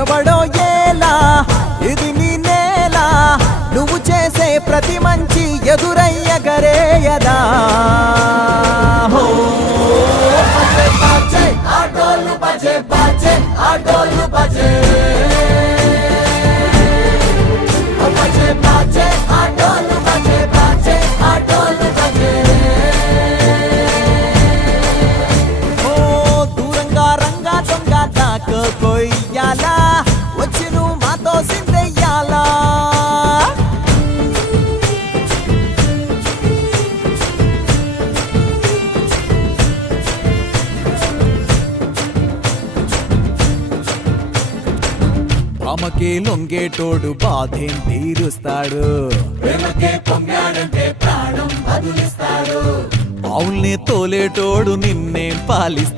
ఎవడో ఏలా ఇది నీ నేల. నువ్వు చేసే ప్రతి మంచి ఎదురయ్య గరేయదా హో బజే బజే ఆటోలు బజే कोई ఆమెకే లొంగేటోడు బాధేం తీరుస్తాడు? ఆవుల్ని తోలేటోడు నిన్నేం పాలిస్తాడు